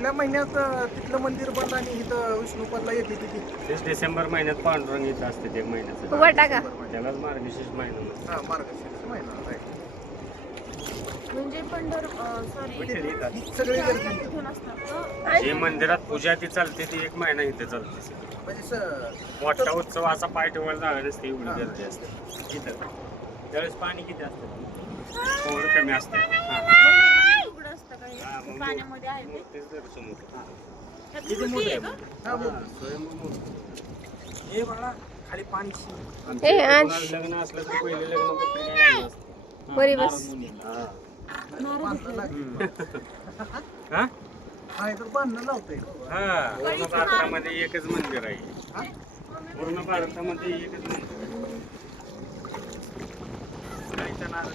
कुठल्या महिन्यात तिथलं मंदिर बंद आणि इथं विष्णुपदला येते तिथे? तेच डिसेंबर महिन्यात पांडुरंग इथं असते एक महिन्याचं. उभा टाका. त्यालाच मार्गशीर्ष महिना म्हणतात. हा मार्गशीर्ष महिना right. म्हणजे सॉरी विठ्ठल येत असते. ही सगळी गर्दी तिथून असतात जे मंदिरात पूजा ती चालते ती एक महिना इथे चालते. म्हणजे मोठा उत्सव असा पाय ठेवायला जागा नसते, एवढी गर्दी असते इथं. त्यावेळेस पाणी किती असतं? थोडं कमी असतं. उघडं असतं काही हा, मग पाण्यामध्ये आहे ते तेच दर्शन होतं. त्यात किती मूर्ती मोठं आहे आहे का? मंदिर? हा, बोल. हा, स्वयंभू मूर्ती. हे बाळा खाली पाणी आमच्या ए, इथं अंश. कोणाला लग्न असलं तर पहिले लग्न पत्रिका यायला असतं. बरी बस. हा. नारळ हा? हा तर बांधणं लावतंय. हा, पूर्ण भारतामध्ये एकच मंदिर आहे. पूर्ण भारतामध्ये एकच मंदिर आहे. गाईचं नारळ.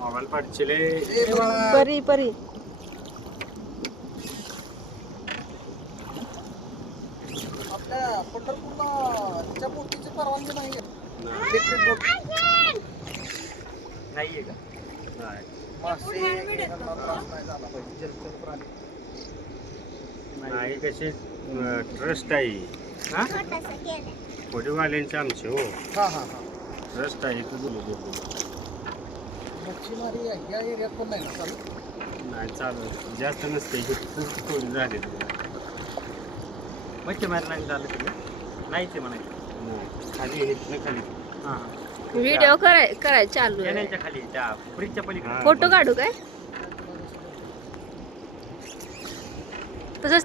मोबाईल पाठचिले. ए बाळा परी परी आपल्या पंढरपूरला च्या बोटीची परवानगी नाही इलेक्ट्रिक बोट नाहीये का? नाही. मासे यांना त्रास नाही झाला पाहिजे जलचर प्राणी नाही कशी ट्रस्ट आहे. हा कोडीवाल्यांचे आमचे हो हा हा हा ट्रस्ट आहे इथं बोलू मच्छीमारी या एरियात पण नाही ना चालू नाही चालू जास्त नसते थोडी झाली मच्छीमारी नाही झालं तिकडे नाही ते म्हणायचं खाली इथनं खाली. हां व्हिडिओ कराय चालू आहे. कॅनलच्या खाली त्या ब्रिजच्या पलीकडे हा, फोटो काढू काय तसंच